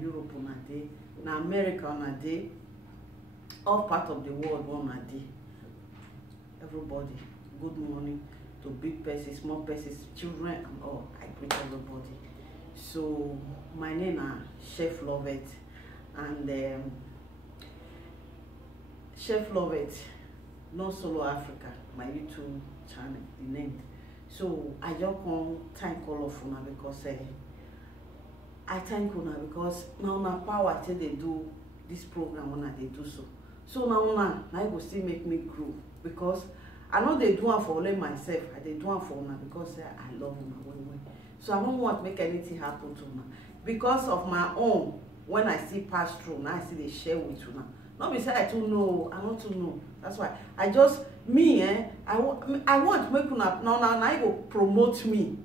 Europe on a day, na America on a day, all part of the world on a day. Everybody, good morning to big persons, small persons, children and all. I greet everybody. So my name is Chef Lovett, and Chef Lovett, Not Solo Africa, my YouTube channel, the name. So I just come thank all of you because I thank you because now my power till they do this program when they do so. So now I go still make me grow because I know they do it for only myself. They do it for now because I love you when. So I don't want to make anything happen to me because of my own. When I see pass through, now I see they share with you now. Not be say I don't know, I want to know. That's why I just I want to make now I go promote me.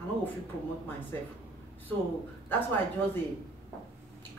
I don't go feel promote myself. So that's why I just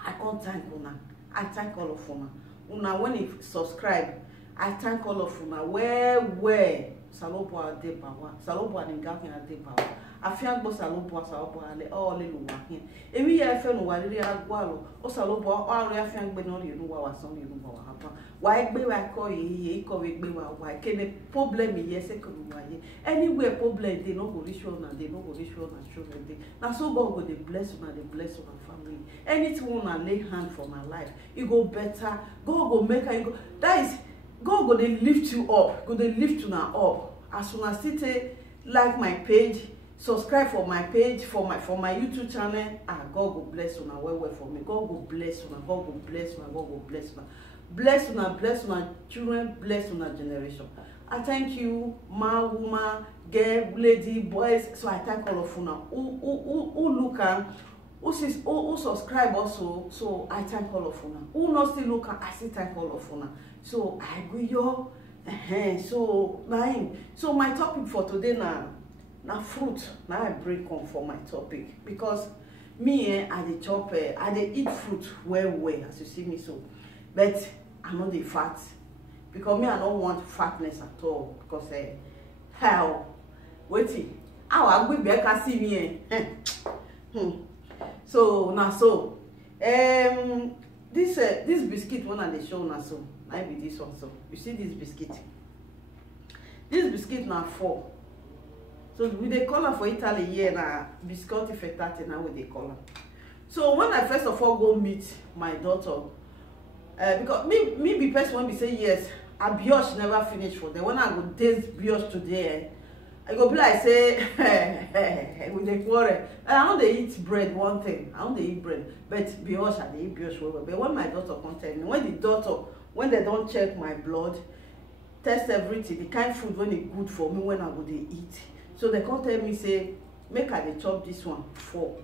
I can't thank una. I thank all of una. Una when you subscribe, I thank all of una. Where Salopo Adebawa, Salopo Adengakin Adebawa. Afiangbo Salopo ale all in working. Emi ya fe no wale agwalo. O Salopo all afiangbe no you know wa son you know wa happen. Why gbe wa ko ye ko we gbe wa why kene problem ye se ko wa ye. Anywhere problem they no go reach una, they no go reach una children dey. Na so God go dey bless una, dey bless una family. Anything una lay hand for my life, it go better. God go make her go. That is God go dey lift you up, go dey lift una up. As soon as you like my page, subscribe for my page, for my YouTube channel, God go bless una well for me. God go bless una, God go bless una, God go bless una. Bless una children, bless una generation. I thank you, man, woman, girl, lady, boys. So I thank all of una who look and who subscribe also. So I thank all of una. Who not still look and I still thank all of una. So I agree yo. So my topic for today na fruit. Now I break on for my topic because me I dey chop I dey eat fruit well as you see me so, but I no dey fat because me I don't want fatness at all because how wetin how I be can see me so now so this biscuit one I dey show now so. I be this one so you see this biscuit now 4 so we dey call for Italy here na biscotti fettate now we dey call. So when I first of all go meet my daughter because me be person when we say yes a brioche never finish for them. When I go taste brioche today I go be like say we dey quarrel. I don't dey eat bread one thing, I don't dey eat bread, but brioche I dey eat brioche well. But when my daughter come tell me, when they don't check my blood, test everything, the kind of food when it's good for me when I go dey eat. So they come tell me say make I dey chop this one 4.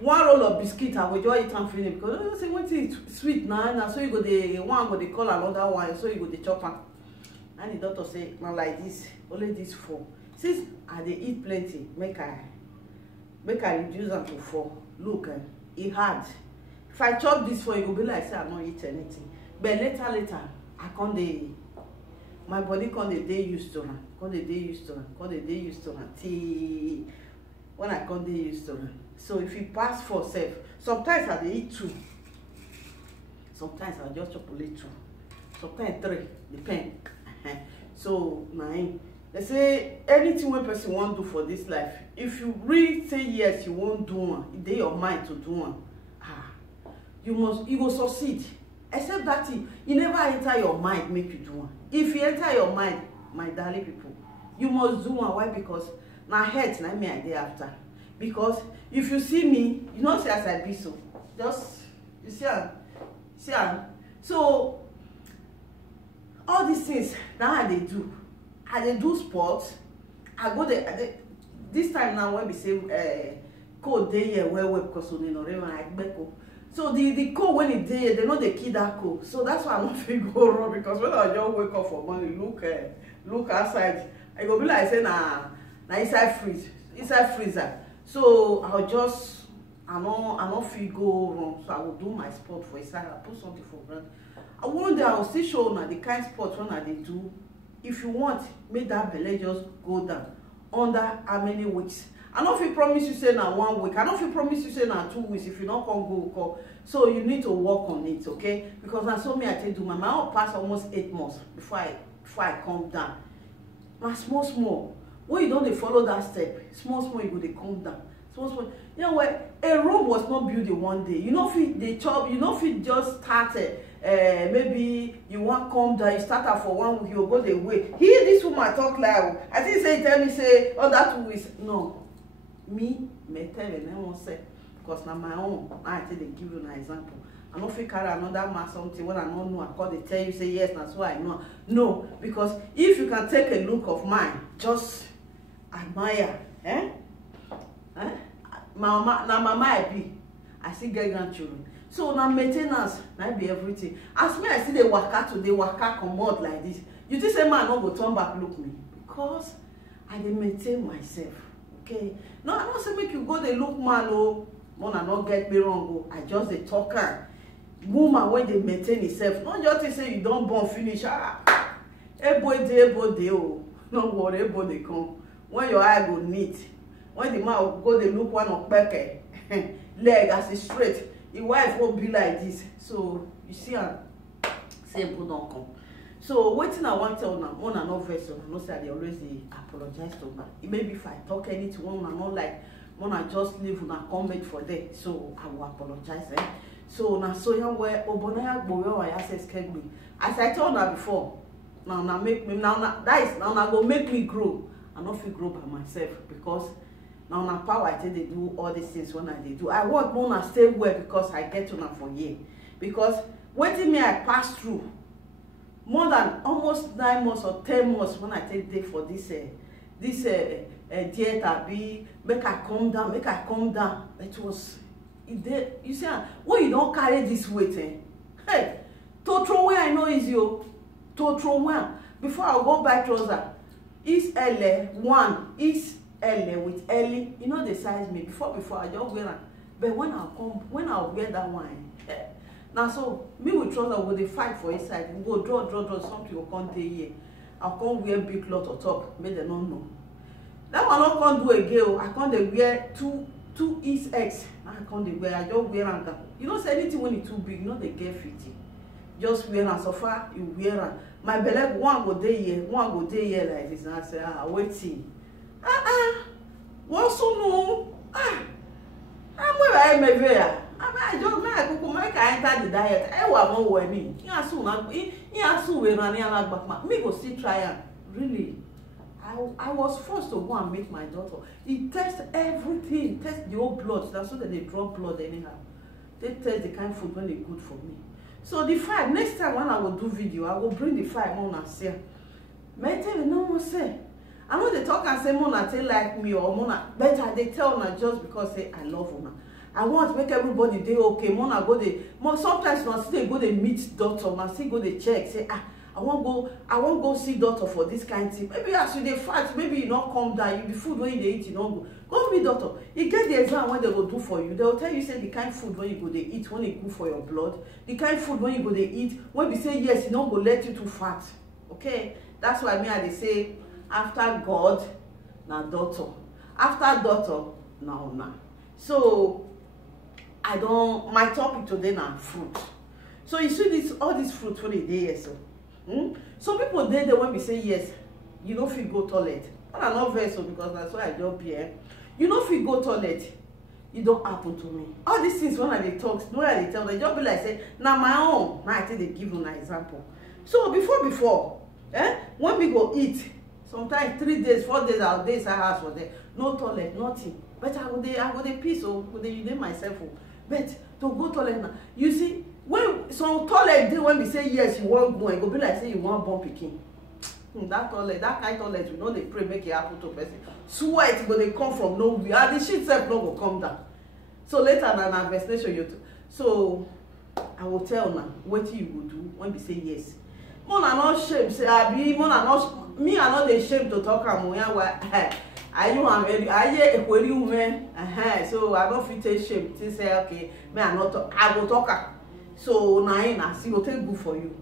One roll of biscuit I will just eat and finish because I say what is sweet now, so you go dey one go dey call another one, so you go dey chop am. And the doctor say now like this, only this 4. Since I dey eat plenty, make I reduce them to 4. Look, it hard. If I chop this 4, it will be like say I don't eat anything. But later, I can't my body can't dey used to her. Can't dey used to her. Till when I can't dey used to her. So if you pass 4 self, sometimes I dey eat 2. Sometimes I just chop only 2. Sometimes 3, depend. So they say anything one person want do for this life, if you really say yes, you won't do one. It's in your mind to do one. You will succeed. Except that it never enter your mind make you do one. If you enter your mind, my darling people, you must do one. Why? Because my head na me I dey after. Because if you see me, you know say as I be so. Just you see so all these things that I do. I dey do sports. I go there. This time now when we say cold day here well because we no remember like beko. So the cold when it day, they know they kill that cold. So that's why I'm not feel go wrong because when I just wake up for morning, look outside, I go be like say na inside freezer. So I don't feel go wrong. So I will do my sport for inside. I put something for ground. I one day I will still show now the kind of sport when I do. If you want, make that belly just go down under how many weeks. I no fit promise you say na 1 week, I no fit promise you say na 2 weeks. If you don't come, go call. So you need to work on it, okay? Because na so me I take do my own pass almost 8 months before I calm down. Na small when you don't follow that step, small you go dey calm down. Small, you know what? A Rome was not built in 1 day. You know, fit the chop. You know, fit just start. Maybe you want calm down. You start out for 1 week. You go the way. Hear this woman talk like. I think say tell me say oh that 2 weeks. No, me tell you I won't say because na my own. I tell they give you an example. I don't fit carry another man something when I don't know. I call they tell you say yes. That's why I know. No, because if you can take a look of mine, just admire. Mama I be. I still get grandchildren. So now maintenance, now be everything. As me, I see the waka to the waka come out like this. You think say man not go turn back look me because I dey maintain myself. Okay. No, I don't say make you go they look man oh. Mona not get me wrong oh. I just a talker. Woman when they maintain himself. Not just say you don't born finish. Everybody oh. No worry, everybody come. When your eye go neat. When the man go they look one of peke leg as it's straight, your wife won't be like this. So you see her say people don't come. So waiting I want to tell now, one and no vessel, no say they always apologize to her. It maybe if I talk anything, one and not like one I just leave and I comment for them. So I will apologize. So now so young where Obonaya Boyo I access me. As I told her before, now make me now that is now go make me grow. I not feel grow by myself because now na power I think they do all these things when I they do. I want Mona stay well because I get to now for year. Because waiting me I pass through more than almost 9 months or 10 months when I take day for this theater be make I calm down, It was you see when you don't carry this weight hey to throw away I know is you to throw away before I go buy trouser is L1 is L with Ellie, you know the size me before I just wear it. But when I wear that one, now so me with trouser will they fight for inside. We go draw something will come day here. I can't wear big cloth on top, make them not know. That one I can't do again. I can't wear two East X. I can't wear. I just wear and you don't say anything when it's too big. You know they get 50. Just wear and so far you wear and my belly one go day here, one go day here like this. And I say waiting. What's so no? I'm where I am there. I just make I enter the diet. I want more wedding. You are soon when I me go see try really. I was forced to go and meet my daughter. He test everything, test the whole blood. That's so that they draw blood anyhow. They test the kind of food when they good for me. So the 5 next time when I will do video, I will bring the 5 on and say, may tell you no more say. I know they talk and say Mona they like me or Mona better they tell Mona just because say I love Mona. I want to make everybody they okay. Mona go they sometimes when they go they meet doctor, and see go they check, say I won't go see doctor for this kind of thing. Maybe as you they fight, maybe you not come down, the food when you they eat, you don't go. Go meet doctor. You get the exam when they will do for you. They will tell you say the kind of food when you go they eat when it good for your blood, the kind of food when you go they eat, when we say yes, you don't go let you too fat. Okay? That's why me I they say after God, now daughter. After daughter, now. So my topic today now fruit. So you see all these fruit for the day so. Some people they when we say yes, you know if you go toilet. And I'm not very so because that's why I jump here. You know if you go toilet, it don't happen to me. All these things when I talk, no I they tell they just be like say, now my own. Now I think they give you an example. So before, when we go eat. Sometimes 3 days, 4 days, our days I ask for them. No toilet, nothing. But I go they pee, so they name myself. But to go toilet now, you see, when some toilet day when we say yes, you want go, it go be like say you want born pikin. That toilet, that kind of toilet, you know they pray make it happen to person. Sweat go they come from nowhere. And the shit self no go come down. So later na an investigation you. So I will tell now what you will do when we say yes. Mona not shame say abi Mona not me I not ashamed to talk am why I know am I hear equally women so I don't feel take shame to say okay me I not talk I go talk am so na see go take good for you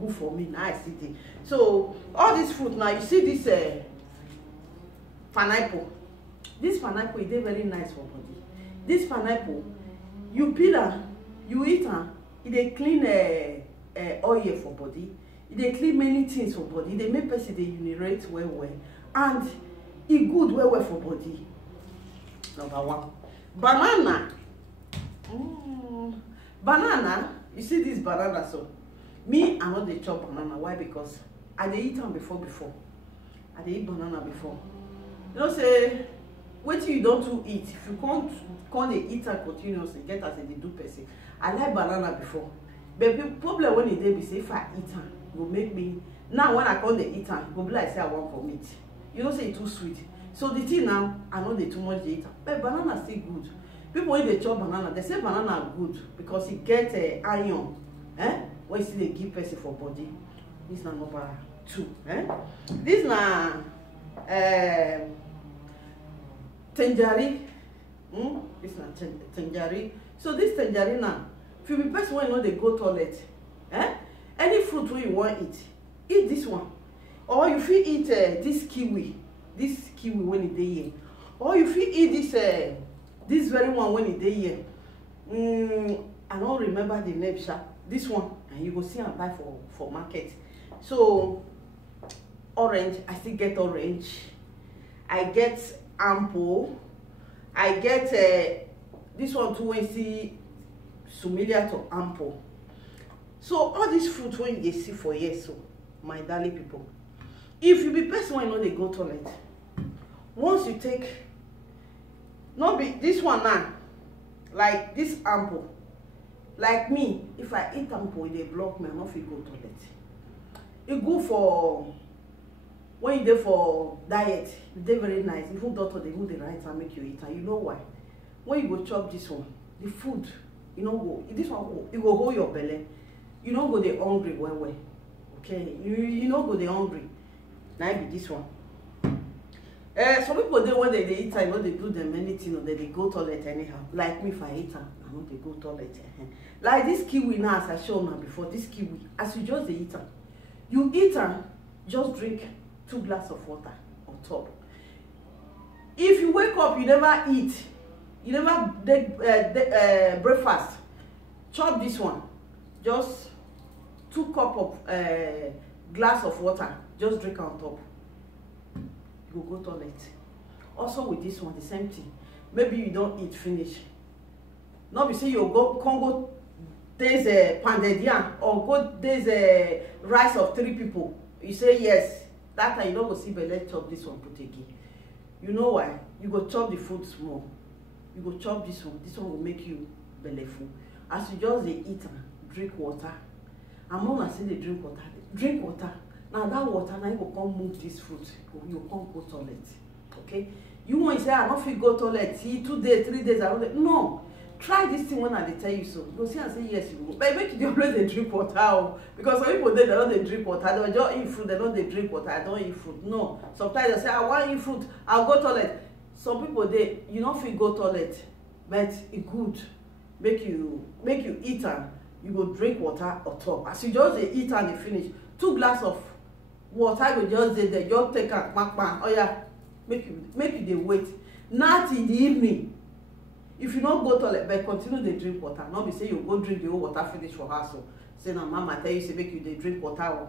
good for me na I see it. So all this fruit now you see this pineapple This pineapple is very nice for body. This pineapple, you peel am, you eat am, they clean oil for body. They clean many things for body. They make person they urinate well, and it good well for body. Number one, banana. Banana. You see this banana, so me I not dey chop banana. Why? Because I dey eat them before. I dey eat banana before. You know, say wetin you don't to eat. If you can't dey eat am continuously, get as they do person. I like banana before, but the problem when it dey be say if I eat am, it go make me now when I can't dey eat am, it go be like say I want vomit. You know, say it too sweet. So the thing now, I know they too much dey eat am, but banana still good. People when they chop banana, they say banana good because it get iron. When you see they give person for body. This na number 2. This na tangerine. This na tangerine. So this tangerine now, if you be person when you know they go toilet, any fruit when you want eat this one, or you feel eat this kiwi when it dey here, or you feel eat this very one when it dey here. I don't remember the name, sha. This one, and you go see and buy for market. So orange, I still get orange. I get apple. I get this one too when you see similar to apple. So all these fruits when you see for here, so my darling people, if you be person when you know they go toilet, once you take, not be this one now, like this apple. Like me, if I eat apple, they block me, I not feel go toilet. It good for when you dey for diet, they very nice. Even doctor they do the right and make you eat. And you know why? When you go chop this one, the food, you know go this one go, it will hold your belly. You don't go the hungry well. Okay, you don't go the hungry. Now be this one. Some people they when they eat, I know they do them anything or they go toilet anyhow. Like me, if I eat, I know they go toilet. Like this kiwi now, as I showed now before, this kiwi, as you just eat them, you eat them, just drink 2 glasses of water on top. If you wake up, you never eat, you never take breakfast, chop this one, just 2 cups of glass of water, just drink on top. You go toilet. Also with this one, the same thing. Maybe you don't eat finish. Not be say you go there's pounded yam or there's rice of 3 people. You say yes. That time you don't go see belle chop this one put again. You know why? You go chop the food small. You go chop this one. This one will make you belly full. As you just eat and drink water. And when I say they drink water, drink water. Now that water, now you go come move this fruit. You come go toilet. Okay? You want to say, I don't feel go toilet. See, 2 days, 3 days, I don't. No. Try this thing when I tell you so. You go see and say yes, you go. But make you always drink water. Because some people they don't drink water. They don't eat fruit, they don't drink water. I don't eat fruit. No. Sometimes they say, I want to eat fruit, I'll go toilet. Some people you don't feel go toilet. But it good. Make you eat and you go drink water on top. As you just eat and you finish, 2 glasses of water you just dey there, just take am kpakpa. Oh yeah, make you dey wait. Not in the evening. If you not go toilet, but continue to drink water. Not be say you go drink the whole water finish for house. So say na mama tell you say make you dey drink water.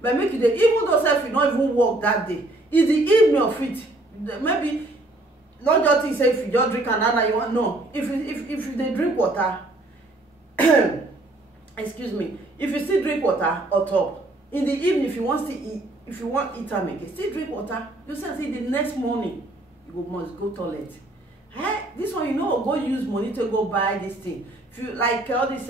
But make you dey, even though if you not even work that day, it's the evening of it. Maybe not just think say if you just drink another you want no. If you dey drink water, excuse me. If you still drink water on top, in the evening if you want to eat, if you want eat and make it, still drink water. You say the next morning you must go toilet. This one you know go use money to go buy this thing. If you like all this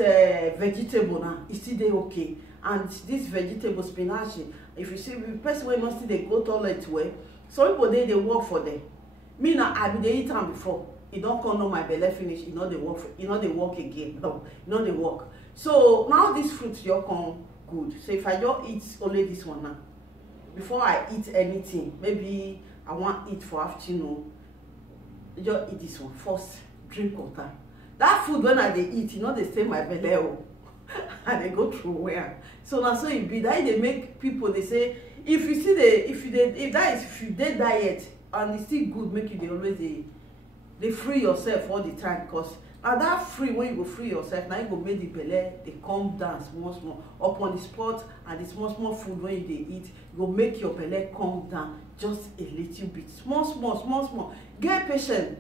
vegetable now, it's still dey okay. And this vegetable spinach, if you see the person wey must still dey go toilet well, some people they work for them. Me now I been dey eat am before. E don't come know my belly finish. You know they work. You know they work again. No, you know they work. So now this fruit you come good. So if I just eat only this one now, before I eat anything, maybe I want eat for afternoon. Just eat this one first. Drink water. That food when I dey eat, you know they stay my belly and they go through where. So now it be that they make people they say if you see if you did diet, and it's still good make you dey always dey free yourself all the time, because na that free when you go free yourself, now you go make the belle dey come down small small upon the spot, and the small small food when you dey eat, you go make your belle come down just a little bit, small small. Get patient.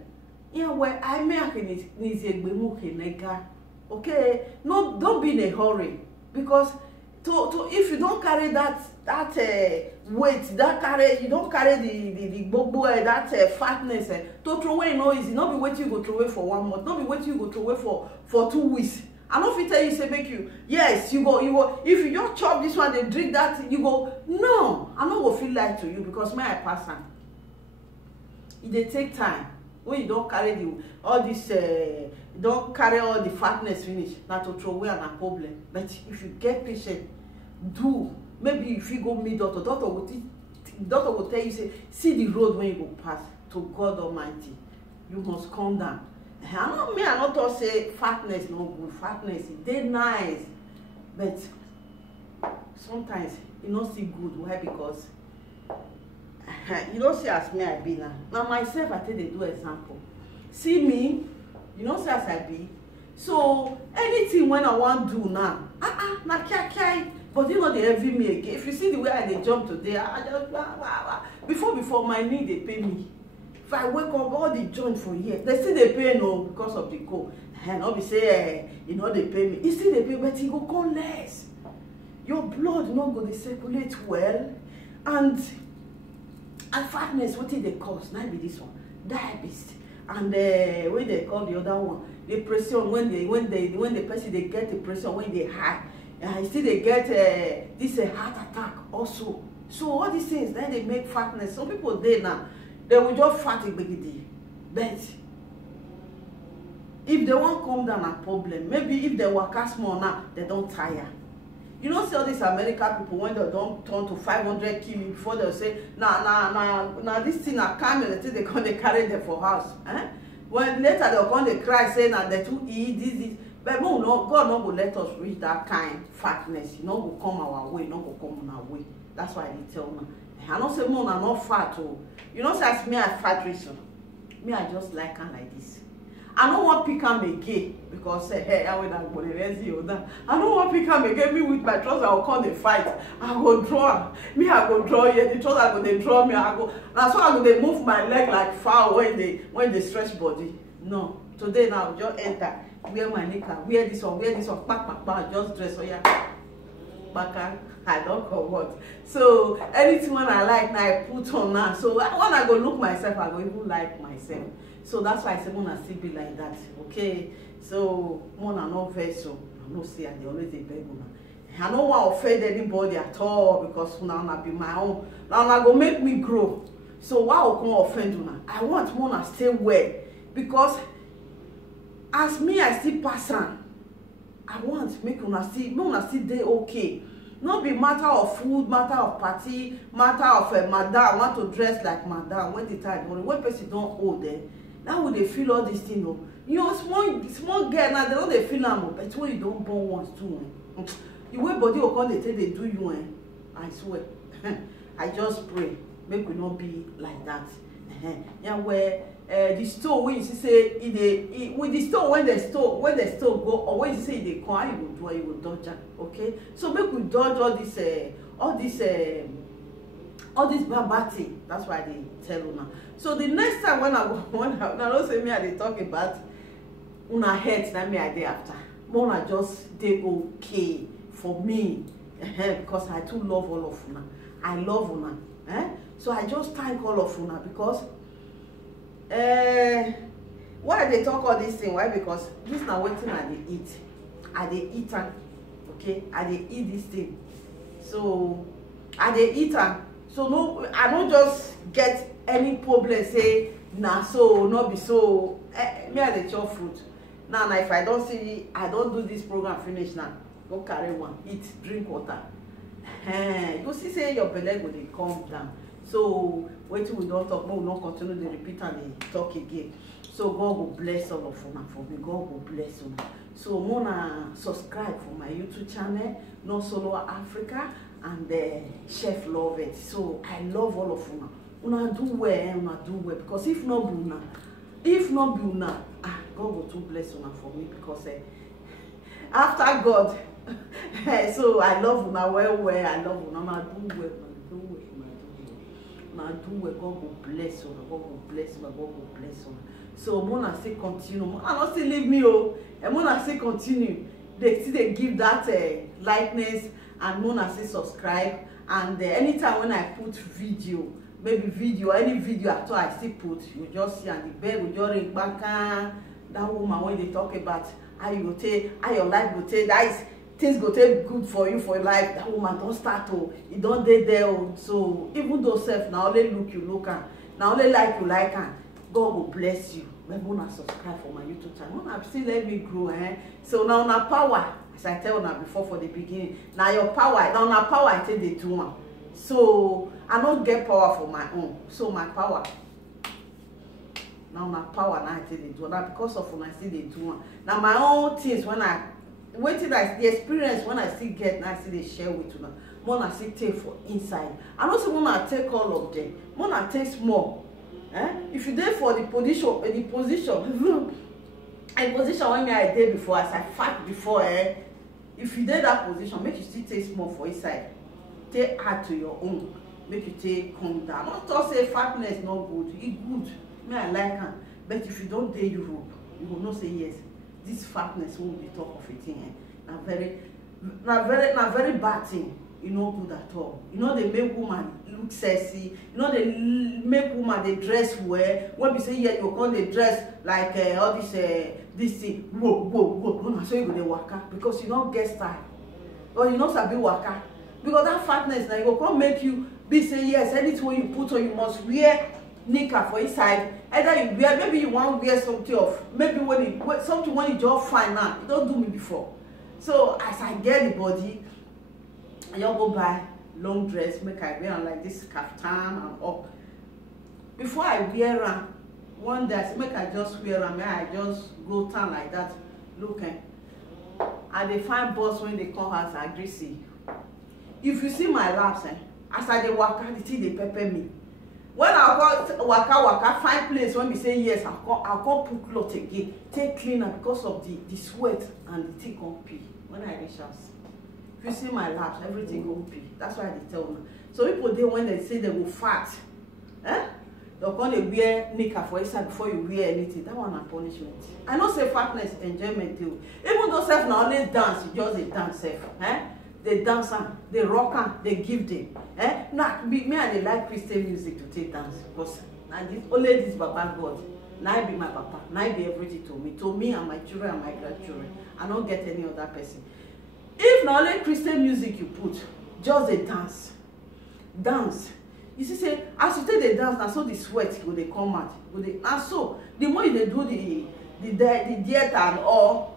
Yeah, well, I make okay, no, don't be in a hurry, because if you don't carry that weight, you don't carry the bobo, that fatness, to throw away no easy. Not be waiting you go throw away for 1 month, not be waiting you go throw away for 2 weeks. I know if you tell you say make you, yes, you go, if you just chop this one, they drink that, you go, no, I no go feel like to you, because my person, it take time. When you don't carry all this, don't carry all the fatness finish, not to throw away an problem. But if you get patient, do, maybe if you go meet doctor will tell you, say, see the road when you go pass to God Almighty. You must calm down. I not to say fatness no good, fatness they nice, but sometimes you not see good. Why? Because you don't see as me I be now. Now myself I take they do example. See me, you know see as I be. So anything when I want do now, na kia. But you know they envy me again. If you see the way I dey jump today, I just before my knee they pay me. If I wake up all the joint for here, they still they pay no because of the cold. And not be say you know they pay me. You still they pay, but it go come less. Your blood not go to circulate well, and fatness what they cause. Now be this one, diabetes, and what they call the other one, depression. When the person they get depression when they high. Still they get this heart attack also. So all these things then they make fatness. Some people there now they will just fat a big deal. But if they won't come down a problem, maybe if they work as small now, they don't tire. You know, see all these American people when they don't turn to 500 kilo before they'll say, nah, this thing are coming, they come they carry them for house. When later they'll come they cry saying that they too eat this. But no, God not will let us reach that kind fatness. You know, will come our way, not will come on our way. That's why they tell me. I don't say more, I'm not fat. Oh. You know, as me, I fat reason. Me, I just like her like this. I don't want to pick him again because hey, I will not go to that. I don't want to pick him again. Me with my trousers, I will come the fight. I go draw. Me, I go draw here. The trousers, I go they draw me. I go. That's why I go they move my leg like far when they stretch body. No, today now just enter. Wear my knicker, wear this one, just dress. Oh yeah, back I don't know what. So anything when I like now I put on now. So when I go look myself, I go even like myself. So that's why I say Mona still be like that. Okay. So Mona no vessel. I no see, they always beg Mona. I don't want to offend anybody at all because now I be my own. Now I go make me grow. So why I come offend Mona? I want Mona stay well because as me, I still pass on. I want make una still dey okay. Not be matter of food, matter of party, matter of madam. I want to dress like madam. When the time when person don't hold them, that would they feel all these things. You know, small girl now they don't they feel them, but when you don't born once too, the way body will come they say they do you. I swear, I just pray make we not be like that. Yeah, where. The store when you say with the store when the store go or when you say they come, you will dodge. Okay, so make we dodge all this bad thing. That's why they tell you now. So the next time when I don't say me I they talk about una head na me I dey after. Mona just dey okay for me because I too love all of una. I love una. So I just thank all of una because. Why they talk all this thing? Why? Because this now waiting I they eat. I they eat am. Okay, I they eat this thing. So I they eat am. So no, I don't just get any problem. Say nah, so not be so. Me I they chop fruit. Now if I don't see, I don't do this program finish now. Go carry one, eat, drink water. You see, say your belly will they calm down. So wait till we don't talk, but we don't continue to repeat and they talk again. So God will bless all of you for me. God will bless you. So Mona subscribe for my YouTube channel, No Solo Africa, and Chef Love It. So I love all of you. una do well, una do well, because if not be una, God will too bless una for me, because after God, so I love una well, I love una do well, una do well, God will bless una, God will bless una, God will bless una. So Mona say continue, Mona not still leave me, and Mona say continue. They give that likeness, and Mona say subscribe, and anytime when I put video, any video at all I still put, you just see, and the bell will just ring back. That woman when they talk about how you go take, how your life go take, that is things go take good for you for your life. That woman don't start you don't dey there. So even though self now only look her, now only like you like her, God will bless you. When Mona subscribe for my YouTube channel, Mona still let me grow. So now na power, as I tell you before for the beginning, now your power, now na power I take the do one. So I don't get power for my own. So my power. Now my power now I take the do now because of when I see the do one. Now my own things when I waiting like the experience when I still get now I see they share with you now. Mona still take for inside. I don't say Mona take all of them. Mona takes more. If you did for the position when I did before, as I fought before, if you did that position, make you still taste more for inside. Take add to your own, make you take come down. Not to say fatness not good, it's good. Me I like her, but if you don't dare Europe, you will not say yes. This fatness won't be talk of a thing. Not very bad thing. You know good at all. You know they make woman look sexy. You know they make woman they dress well. When we say yeah, you call they dress like all this thing. Whoa. So you go they waka because you don't get style, or you know sabi waka because that fatness now you go come make you be say yes. Anything you put on you must wear knicker for inside. Either you wear maybe you want to wear something of maybe something when you just find now. You don't do me before. So as I get the body. I just go buy long dress, make I wear like this kaftan and up. Before I wear them, one day make I just wear them, I just go down like that. Look, and they find boss when they come as aggressive. If you see my laps, as I dey waka, the thing they pepper me. When I go waka, find place when we say yes, I'll come put cloth again, take cleaner because of the sweat and the thing come pee when I reach house. If you see my laps, everything go pee. That's why they tell me. So people there when they say they will fat, they'll come they wear knicker for inside before you wear anything. That one a punishment. I know say fatness enjoyment too. Even though self now only dance, you just they dance self. They dance and they rock and they give them. Now me and they like Christian music to take dance because now this only this Baba God. Now I be my papa. Now I be everything to me and my children and my grandchildren. I don't get any other person. If not only Christian music you put, just a dance. You see, say as you take the dance, now so the sweat will they come out. And so the more you they do the diet and all,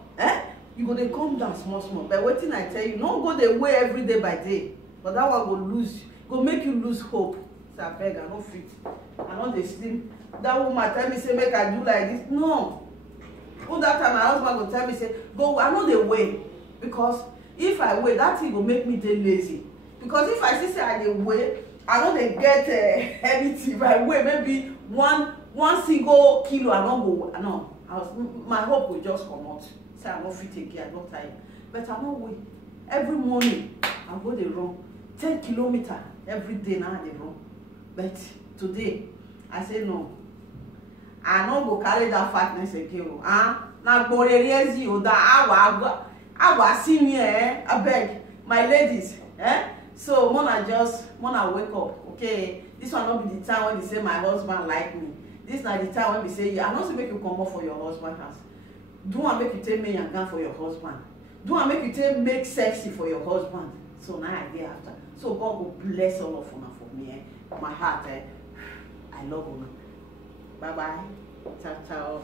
you go they come down small. But waiting I tell you, don't go the way every day by day. But that one go make you lose hope. So I beg, I don't fit. I know they sleep. That woman tell me say make I do like this. No. All that time my husband will tell me say, go, I know the way. Because if I wait, that thing will make me dey lazy. Because if I see say I dey wait, I don't get anything. If I wait maybe one single kilo, I don't go. No, my hope will just come out. Say I don't fit again, I don't tired. But I don't wait. Every morning I go dey run 10 kilometers every day now I dey run. But today I say no. I don't go carry that fatness again. Now go easy or that I was seeing me, I beg my ladies, So Mona wake up, okay. This one not be the time when they say my husband like me. This not the time when we say yeah, I not to make you come up for your husband house. Do I make you take me and gun for your husband? Do I make you make sexy for your husband? So now I get after. So God will bless all of you for me. My heart, I love you. Bye bye. Ciao ciao.